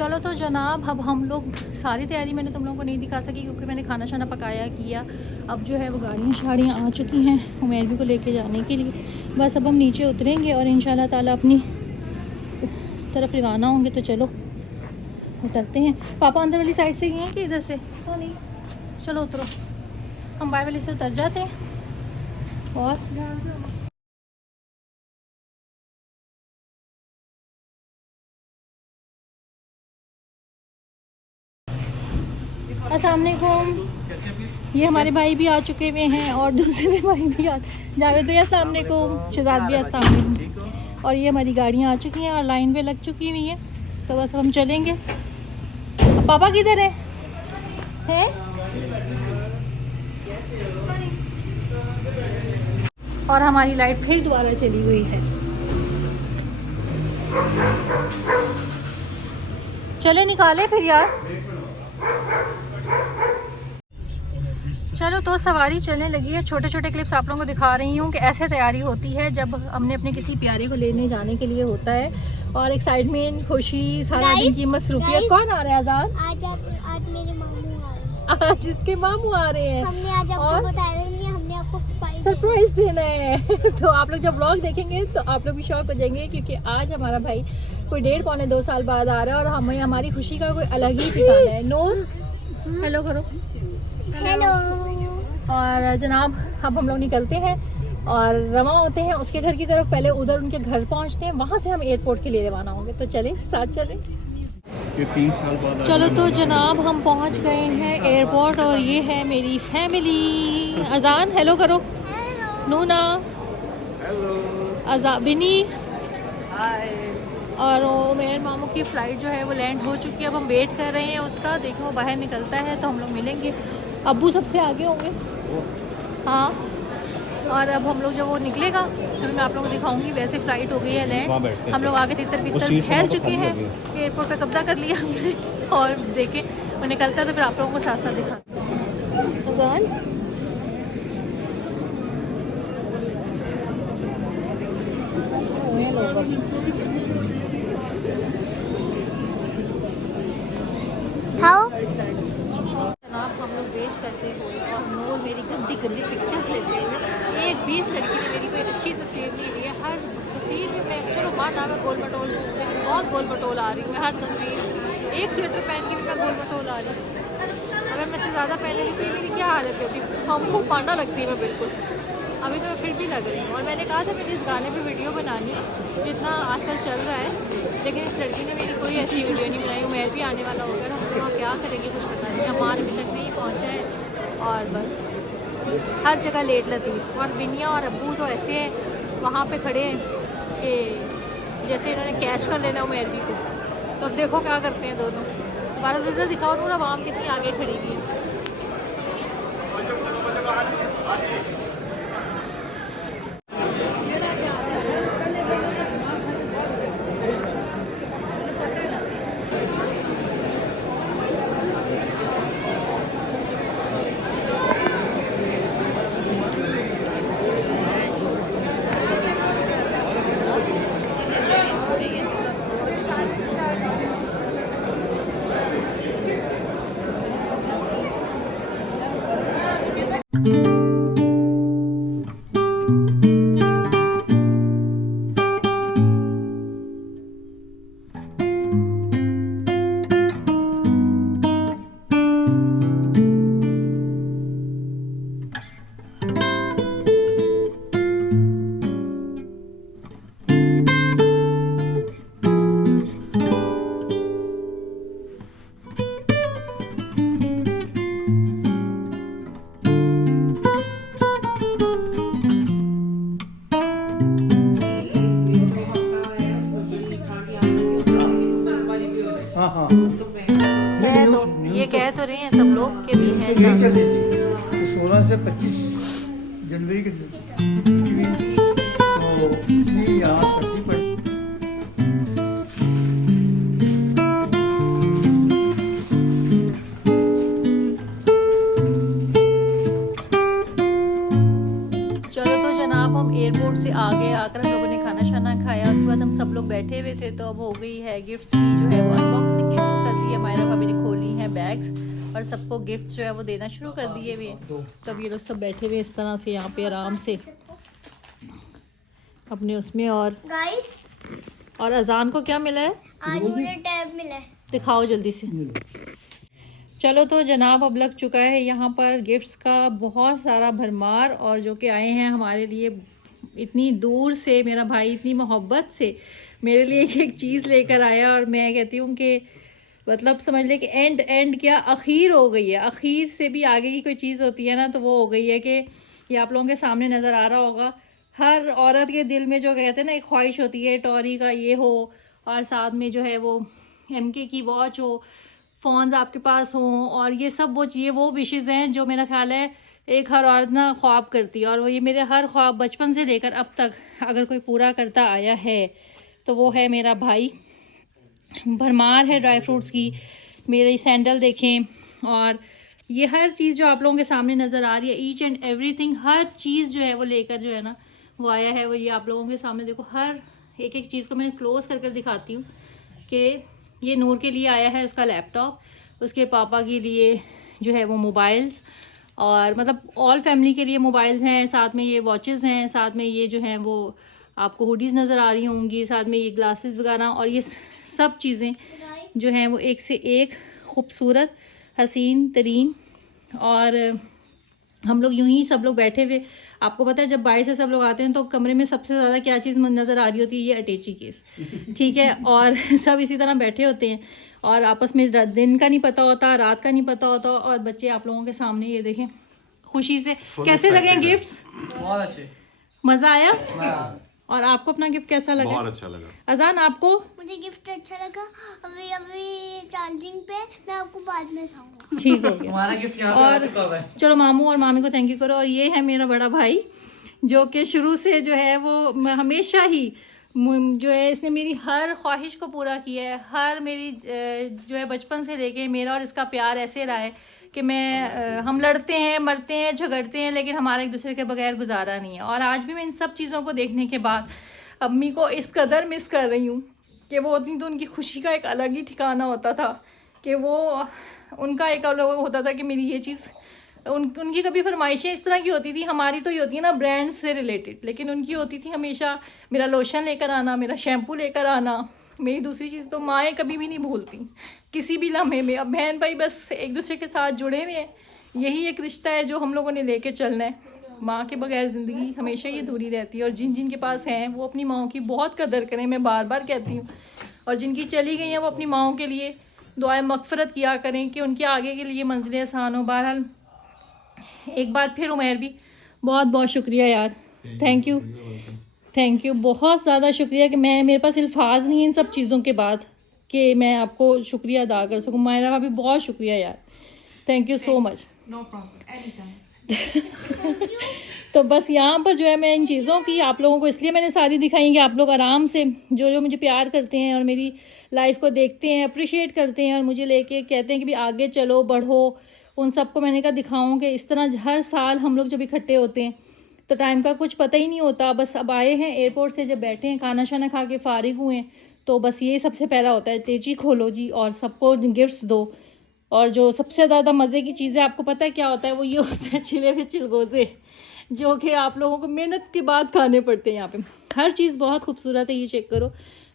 चलो तो जनाब, अब हम लोग सारी तैयारी मैंने तुम लोगों को नहीं दिखा सकी क्योंकि मैंने खाना शाना पकाया किया। अब जो है वो गाड़ियाँ शाड़ियाँ आ चुकी हैं उमेरवी को लेके जाने के लिए। बस अब हम नीचे उतरेंगे और इंशाल्लाह ताला अपनी तरफ रवाना होंगे। तो चलो उतरते हैं। पापा अंदर वाली साइड से ही हैं कि इधर से तो नहीं? चलो उतरो, हम बाहर वाली से उतर जाते हैं। और अस्सलाम वालेकुम। ये हमारे भाई भी आ चुके हुए हैं और दूसरे भी भाई भी जावेद भाई अस्सलाम वालेकुम, शहजाद भी अस्सलाम वालेकुम। और ये हमारी गाड़ियाँ आ चुकी हैं और लाइन पे लग चुकी हुई हैं। तो बस हम चलेंगे। अब पापा किधर है? और हमारी लाइट फिर दोबारा चली हुई है। चले निकाले फिर यार। चलो तो सवारी चलने लगी है। छोटे छोटे क्लिप्स आप लोगों को दिखा रही हूँ कि ऐसे तैयारी होती है जब हमने अपने किसी प्यारे को लेने जाने के लिए होता है। और एक्साइटमेंट, खुशी, सारा दिन की मसरूफियत। कौन आ रहा है आजाद? आज मेरे मामू आ रहे हैं। आज इसके मामू आ रहे हैं। हमने आज आपको बताया नहीं, हमने आपको सरप्राइज देना है। तो आप लोग जब व्लॉग देखेंगे तो आप लोग भी शौक हो जाएंगे क्योंकि आज हमारा भाई कोई 1.5-2 साल बाद आ रहा है और हमें हमारी खुशी का कोई अलग ही ठिकाना है। नूर हेलो करो। हेलो। और जनाब अब हम लोग निकलते हैं और रवाना होते हैं उसके घर की तरफ। पहले उधर उनके घर पहुंचते हैं, वहां से हम एयरपोर्ट के लिए रवाना होंगे। तो चले साथ चले। 3 साल बाद चलो तो जनाब हम पहुंच गए हैं एयरपोर्ट और ये है मेरी फैमिली। अजान हेलो करो। नूना हेलो, बिनी और मेरे मामू की फ़्लाइट जो है वो लैंड हो चुकी है। अब हम वेट कर रहे हैं उसका। देखो वो बाहर निकलता है तो हम लोग मिलेंगे। अब्बू सबसे आगे होंगे। हाँ, और अब हम लोग जब वो निकलेगा तो मैं आप लोगों को दिखाऊंगी। वैसे फ़्लाइट हो गई है लैंड। हम लोग आगे तितर बितर ठहर चुके हैं। एयरपोर्ट पे कब्जा कर लिया हमने और देखे वो निकलता है तो फिर आप लोगों को साथ साथ दिखा। अजान जनाब हम लोग वेट करते हुए और नूर मेरी गंदी गंदी पिक्चर्स लेते हुए। एक 20 लड़की ने मेरी कोई अच्छी तस्वीर नहीं ली है। हर तस्वीर में मैं चलो माना मैं गोल मटोल, लेकिन बहुत गोल मटोल आ रही हूँ मैं हर तस्वीर। एक स्वेटर पहन के भी मैं गोल मटोल आ रही हूँ। अगर मैं से ज़्यादा पहले लिखती है मेरी क्या हालत होती? हमको पांडा लगती है मैं बिल्कुल। अभी तो मैं फिर भी लग रही हूँ। और मैंने कहा था मैंने इस गाने पे वीडियो बनानी है जितना आजकल चल रहा है, लेकिन इस लड़की ने मेरी कोई ऐसी वीडियो नहीं बनाई। उमेर भी आने वाला होगा, हम लोग क्या करेंगे कुछ पता नहीं। हमार अभी तक नहीं पहुँचा है और बस हर जगह लेट लतीफ़। और बिनिया और अब्बू तो ऐसे हैं वहाँ पे खड़े हैं कि जैसे इन्होंने कैच कर लेना उमेर भी को। तो अब देखो क्या करते हैं दोनों। बारह बजे दिखाओ ना आवाम कितनी आगे खड़ी हुई है। ये कह तो रहे हैं सब लोग के भी हैं। 16 से 25 जनवरी के तो यहाँ पट्टी पर चलो तो जनाब हम एयरपोर्ट से आगे आकर हम लोगों ने खाना शाना खाया। उसके बाद हम सब लोग बैठे हुए थे तो अब हो गई है गिफ्ट्स की जो है वो अनबॉक्सिंग। पर सबको गिफ्ट जो है वो देना शुरू कर दिए हुए हैं। तो अब ये लोग सब बैठे हुए इस तरह से यहाँ पे आराम से अपने उसमें। गाइस और अजान को क्या मिला है, आज मुझे टैब मिला है। दिखाओ जल्दी से। चलो तो जनाब अब लग चुका है यहाँ पर गिफ्ट्स का बहुत सारा भरमार, और जो कि आए हैं हमारे लिए इतनी दूर से। मेरा भाई इतनी मोहब्बत से मेरे लिए एक चीज़ लेकर आया, और मैं कहती हूँ कि मतलब समझ ले कि एंड क्या अखीर हो गई है। अखीर से भी आगे की कोई चीज़ होती है ना, तो वो हो गई है कि ये आप लोगों के सामने नज़र आ रहा होगा। हर औरत के दिल में जो कहते हैं ना एक ख्वाहिश होती है, टॉरी का ये हो, और साथ में जो है वो MK की वॉच हो, फ़ोन्स आपके पास हों, और ये सब वो विशेज़ हैं जो मेरा ख्याल है एक हर औरत ना ख्वाब करती है। और वो ये मेरे हर ख्वाब बचपन से लेकर अब तक अगर कोई पूरा करता आया है तो वो है मेरा भाई। भरमार है ड्राई फ्रूट्स की, मेरे सैंडल देखें, और ये हर चीज़ जो आप लोगों के सामने नज़र आ रही है, ईच एंड एवरीथिंग, हर चीज़ जो है वो लेकर जो है ना वो आया है। वो ये आप लोगों के सामने देखो, हर एक चीज़ को मैं क्लोज कर दिखाती हूँ कि ये नूर के लिए आया है उसका लैपटॉप, उसके पापा के लिए जो है वो मोबाइल्स, और मतलब ऑल फैमिली के लिए मोबाइल्स हैं, साथ में ये वॉचेस हैं, साथ में ये जो हैं वो आपको हुडीज़ नज़र आ रही होंगी, साथ में ये ग्लासेस वगैरह, और ये सब चीज़ें जो हैं वो एक से एक खूबसूरत, हसीन तरीन। और हम लोग यूं ही सब लोग बैठे हुए, आपको पता है जब बाहर से सब लोग आते हैं तो कमरे में सबसे ज़्यादा क्या चीज़ नज़र आ रही होती है, ये अटैची केस, ठीक है। और सब इसी तरह बैठे होते हैं और आपस में दिन का नहीं पता होता, रात का नहीं पता होता, और बच्चे आप लोगों के सामने ये देखें खुशी से। कैसे लगे गिफ्ट्स? बहुत अच्छे, मज़ा आया? और आपको अपना गिफ्ट कैसा लगा? बहुत अच्छा लगा। अजान आपको? मुझे गिफ्ट अच्छा लगा। अभी चार्जिंग पे, मैं आपको बाद में खाऊंगा। ठीक हो गया। हमारा गिफ्ट यहाँ पे आ चुका हुआ है। चलो मामू और मामी को थैंक यू करो। और ये है मेरा बड़ा भाई जो कि शुरू से जो है वो हमेशा ही जो है इसने मेरी हर ख्वाहिश को पूरा किया है। हर मेरी जो है बचपन से लेके मेरा और इसका प्यार ऐसे रहा है कि हम लड़ते हैं, मरते हैं, झगड़ते हैं, लेकिन हमारा एक दूसरे के बगैर गुजारा नहीं है। और आज भी मैं इन सब चीज़ों को देखने के बाद अम्मी को इस कदर मिस कर रही हूँ कि वो होती तो उनकी खुशी का एक अलग ही ठिकाना होता था, कि वो उनका एक अलग होता था कि मेरी ये चीज़ उनकी कभी फरमाइशें इस तरह की होती थी। हमारी तो ये होती है ना ब्रांड से रिलेटेड, लेकिन उनकी होती थी हमेशा मेरा लोशन लेकर आना, मेरा शैम्पू लेकर आना। मेरी दूसरी चीज़ तो माएँ कभी भी नहीं भूलती किसी भी लम्हे में। अब बहन भाई बस एक दूसरे के साथ जुड़े हुए हैं, यही एक रिश्ता है जो हम लोगों ने लेके चलना है। माँ के बगैर ज़िंदगी हमेशा ही अधूरी रहती है। और जिन के पास हैं वो अपनी माँओं की बहुत कदर करें, मैं बार बार कहती हूँ। और जिनकी चली गई हैं वो अपनी माँओं के लिए दुआएं मगफरत किया करें कि उनके आगे के लिए मंजिलें आसान हो। बहरहाल एक बार फिर उमैर भी बहुत बहुत शुक्रिया यार, थैंक यू बहुत ज़्यादा शुक्रिया कि मेरे पास अल्फाज नहीं है इन सब चीज़ों के बाद कि मैं आपको शुक्रिया अदा कर सकूँ। मायरा भाभी बहुत शुक्रिया यार, thank you so much. No problem, any time. तो बस यहाँ पर जो है मैं इन चीज़ों की आप लोगों को इसलिए मैंने सारी दिखाई कि आप लोग आराम से जो मुझे प्यार करते हैं और मेरी लाइफ को देखते हैं, अप्रिशिएट करते हैं और मुझे लेके कहते हैं कि भी आगे चलो बढ़ो, उन सबको मैंने कहा दिखाऊं कि इस तरह हर साल हम लोग जब इकट्ठे होते हैं तो टाइम का कुछ पता ही नहीं होता। बस अब आए हैं एयरपोर्ट से, जब बैठे हैं खाना शाना खा के फारिग हुए हैं, तो बस ये सबसे पहला होता है तेजी खोलो जी और सबको गिफ्ट्स दो। और जो सबसे ज़्यादा मज़े की चीज़ है आपको पता है क्या होता है, वो ये होता है छिले हुए चिलगोज़े, जो कि आप लोगों को मेहनत के बाद खाने पड़ते हैं। यहाँ पे हर चीज़ बहुत खूबसूरत है, ये चेक करो।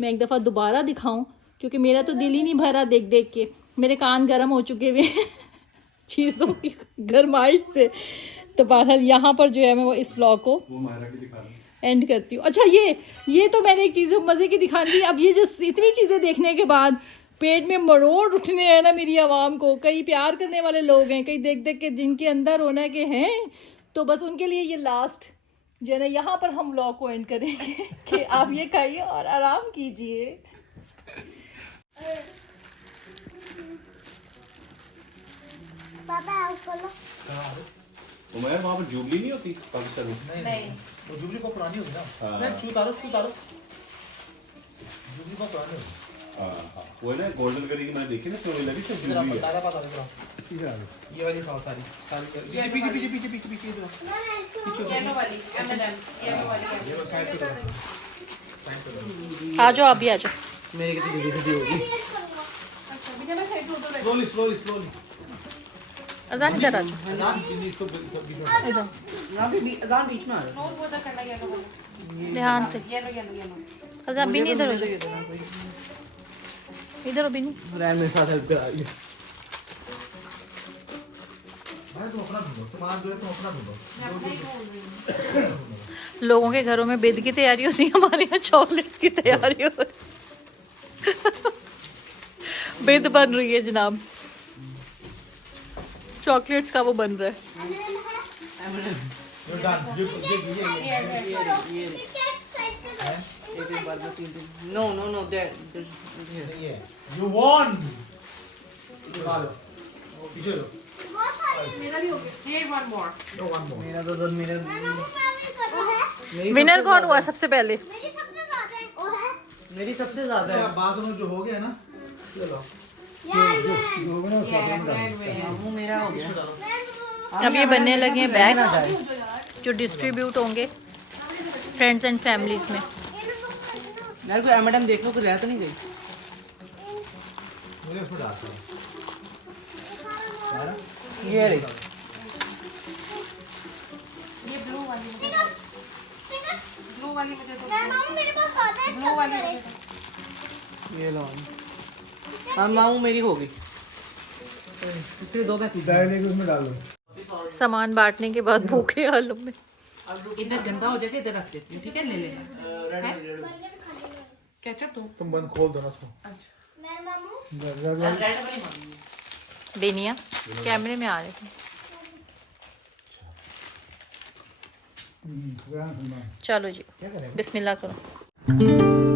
मैं एक दफ़ा दोबारा दिखाऊं क्योंकि मेरा तो दिल ही नहीं भरा देख देख के, मेरे कान गर्म हो चुके हुए चीज़ों की गरमाइश से। तो बहरहाल यहाँ पर जो है मैं वो इस व्लॉग को एंड करती हूँ। अच्छा ये तो मैंने एक चीज़ मज़े की दिखा दी। अब ये जो इतनी चीज़ें देखने के बाद पेट में मरोड़ उठने हैं ना मेरी आवाम को, कई प्यार करने वाले लोग हैं, कई देख देख के जिनके अंदर होना के हैं, तो बस उनके लिए ये लास्ट जो है ना यहाँ पर हम व्लॉग को एंड करेंगे कि आप ये खाइए और आराम कीजिए। पापा आप बोलो। उमैर वहाँ पर जुबली नहीं होती पाकिस्तान में? नहीं, वो जुबली को पुरानी होगी ना। हाँ। नहीं, छू तारो जुबली को पुरानी होगी। हाँ, वो है ना गोल्डन कलर की मैंने देखी ना, तो लगी तो इधर जुबली है। तारा पास इधर ये वाली उठाओ सारी पीछे इधर येलो वाली, अमेजन येलो वाली। ये साइड पे करो, साइड पे करो। आ जाओ, आप भी आ जाओ। मेरे कितनी वीडियो होगी। अच्छा, बिना मैं साइड हो तो स्लोली अजान इधर आ जाओ। अजान इसको इधर अजान बीच में आ रहा नूर वो तो करना येलो वाला ध्यान से। येलो येलो येलो अजान भी नहीं इधर हो जाओ। इधर हो भी नहीं। रैन मेरे साथ हेल्प करा रही है। मैं तो अपना ढूंढो, तुम्हारा जो है तुम अपना ढूंढो। मैं अपना ही ढूंढ रही हूँ लोगों के घरों में बेद की तैयारी होती है, हमारे यहाँ चॉकलेट की तैयारी हो रही है। बेद बन रही है जनाब, चॉकलेट्स का वो बन रहा है। You're done. ये एक बार में 3 नो नो नो दैट ये You won. निकालो। पीछे लो। मेरा भी हो गया ये one more No, one more. मेरा तो मेरा विनर कौन हुआ सबसे पहले? मेरी सबसे ज्यादा है वो है मेरी सबसे ज्यादा है बाद में जो हो गया ना, चलो। यार वो मेरा हो गया अब ये बनने लगे हैं बैग्स जो डिस्ट्रीब्यूट होंगे फ्रेंड्स एंड फैमिलीज में। यार कोई मैडम देखो कोई रह तो नहीं गई मुझे उसमें डाल दो। ये रही ये ब्लू वाली ब्लू वाली मुझे तो मामू मेरे पास ज्यादा है ब्लू वाली ये लो हाँ मामू मेरी हो गई इसके दो मैं उसमें डाल दो। सामान बांटने के बाद भूखे हालों में। इधर गंदा हो जाएगा इधर रख देती हूँ ठीक है ले लेना केचप तो तुम बंद खोल दो ना उसको। मैं मामू बेनिया कैमरे में आ रहे थे। चलो जी बिस्मिल्लाह करो।